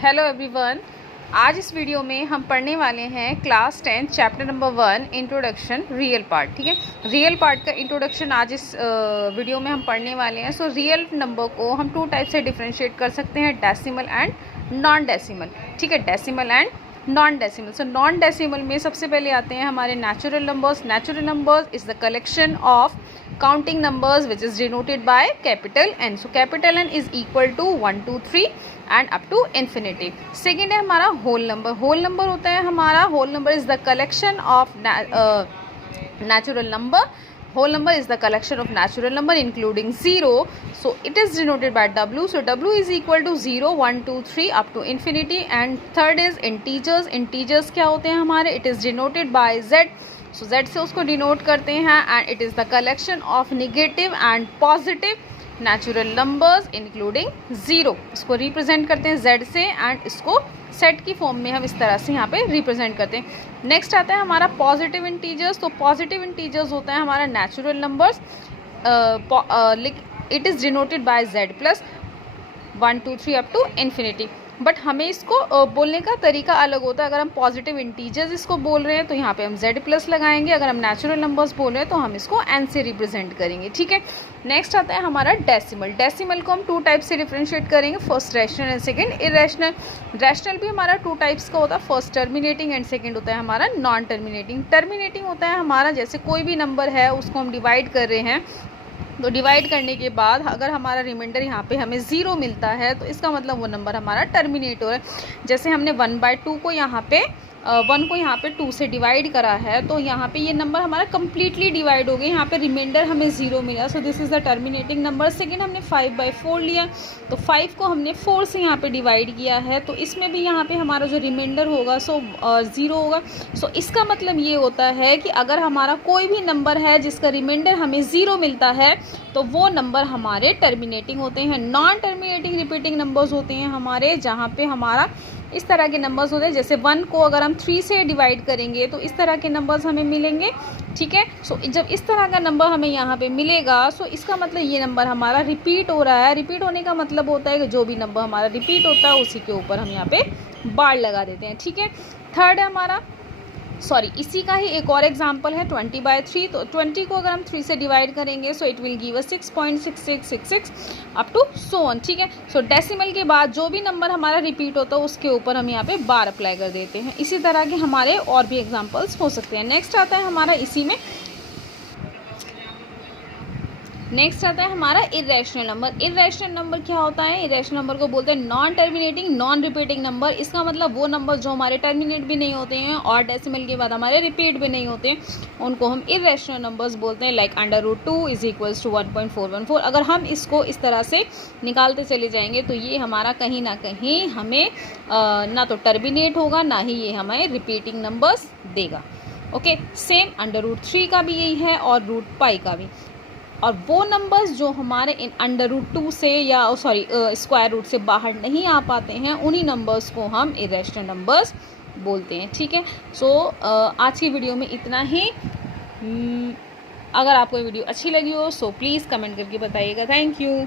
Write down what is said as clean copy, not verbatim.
Hello everyone. आज इस video में हम पढ़ने वाले हैं class 10 chapter number 1 introduction real part. ठीक है, रियल पार्ट का इंट्रोडक्शन आज इस वीडियो में हम पढ़ने वाले हैं। सो रियल नंबर को हम टू टाइप से डिफरेंशिएट कर सकते हैं, डेसिमल एंड नॉन डेसिमल। ठीक है, decimal and non decimal. So non decimal में सबसे पहले आते हैं हमारे natural numbers. Natural numbers is the collection of counting numbers which is denoted by capital N. So capital N is equal to 1 2 3 and up to infinity. Second है हमारा whole number. whole number होता है हमारा, whole number is the collection of natural number. whole number is the collection of natural number including 0. So it is denoted by W. So W is equal to 0 1 2 3 up to infinity. And third is integers. integers क्या होते हैं हमारे? It is denoted by Z. So Z से उसको denote करते हैं and it is the collection of negative and positive natural numbers including 0। इसको represent करते हैं Z से एंड इसको सेट की फॉर्म में हम इस तरह से यहाँ पे रिप्रेजेंट करते हैं। नेक्स्ट आता है हमारा पॉजिटिव इंटीजर्स। तो पॉजिटिव इंटीजर्स होता है हमारा natural numbers, it is denoted by Z plus 1 2 3 up to infinity. But हमें इसको बोलने का तरीका अलग होता है। अगर हम पॉजिटिव इंटीजर्स इसको बोल रहे हैं तो यहाँ पे हम Z प्लस लगाएंगे। अगर हम नेचुरल नंबर्स बोल रहे हैं तो हम इसको N से रिप्रेजेंट करेंगे। ठीक है, नेक्स्ट आता है हमारा डेसिमल। डेसिमल को हम टू टाइप से डिफरेंशिएट करेंगे, first rational and second irrational. Rational भी हमारा टू टाइप्स का होता है, फर्स्ट टर्मिनेटिंग एंड सेकंड होता है हमारा नॉन टर्मिनेटिंग। टर्मिनेटिंग होता है हमारा जैसे कोई भी नंबर है उसको हम डिवाइड कर रहे हैं, तो डिवाइड करने के बाद अगर हमारा रिमाइंडर यहाँ पे हमें 0 मिलता है तो इसका मतलब वो नंबर हमारा टर्मिनेट हो रहा है। जैसे हमने 1/2 को यहाँ पे 1 को यहाँ पे 2 से डिवाइड करा है तो यहाँ पे ये नंबर हमारा कम्प्लीटली डिवाइड हो गया, यहाँ पे रिमाइंडर हमें 0 मिला। So this is the terminating number. Second हमने 5/4 लिया तो 5 को हमने 4 से यहाँ पे डिवाइड किया है तो इसमें भी यहाँ पे हमारा जो रिमाइंडर होगा 0 होगा। सो इसका मतलब ये होता है कि अगर हमारा कोई भी नंबर है जिसका रिमाइंडर हमें 0 मिलता है तो वो नंबर हमारे टर्मिनेटिंग होते हैं। नॉन टर्मिनेटिंग रिपीटिंग नंबर्स होते हैं हमारे, जहाँ पे हमारा इस तरह के नंबर्स होते हैं। जैसे 1 को अगर हम 3 से डिवाइड करेंगे तो इस तरह के नंबर्स हमें मिलेंगे। ठीक है, सो जब इस तरह का नंबर हमें यहाँ पे मिलेगा सो इसका मतलब ये नंबर हमारा रिपीट हो रहा है। रिपीट होने का मतलब होता है कि जो भी नंबर हमारा रिपीट होता है उसी के ऊपर हम यहाँ पे बार लगा देते हैं। ठीक है, थर्ड है हमारा इसी का ही एक और एग्जांपल है 20/3। तो 20 को अगर हम 3 से डिवाइड करेंगे so it will give us 6.6666 up to so on. ठीक है, सो डेसिमल के बाद जो भी नंबर हमारा रिपीट होता है उसके ऊपर हम यहाँ पे बार अप्लाई कर देते हैं। इसी तरह के हमारे और भी एग्जांपल्स हो सकते हैं। नेक्स्ट आता है हमारा इसी में हमारा इरेशनल नंबर। इरेशनल नंबर क्या होता है? इरेशनल नंबर को बोलते हैं non terminating non repeating number. इसका मतलब वो नंबर जो हमारे टर्मिनेट भी नहीं होते हैं और डेसिमल के बाद हमारे रिपीट भी नहीं होते हैं उनको हम इरेशनल नंबर्स बोलते हैं। Like √2 is equals to 1.414। अगर हम इसको इस तरह से निकालते चले जाएंगे तो ये हमारा कहीं ना कहीं हमें ना तो टर्मिनेट होगा ना ही ये हमें रिपीटिंग नंबर्स देगा। ओके, सेम √3 का भी यही है और √π का भी। और वो नंबर्स जो हमारे इन √2 से या स्क्वायर रूट से बाहर नहीं आ पाते हैं उन्हीं नंबर्स को हम इरेशनल नंबर्स बोलते हैं। ठीक है, सो आज की वीडियो में इतना ही। अगर आपको वीडियो अच्छी लगी हो सो प्लीज़ कमेंट करके बताइएगा। Thank you.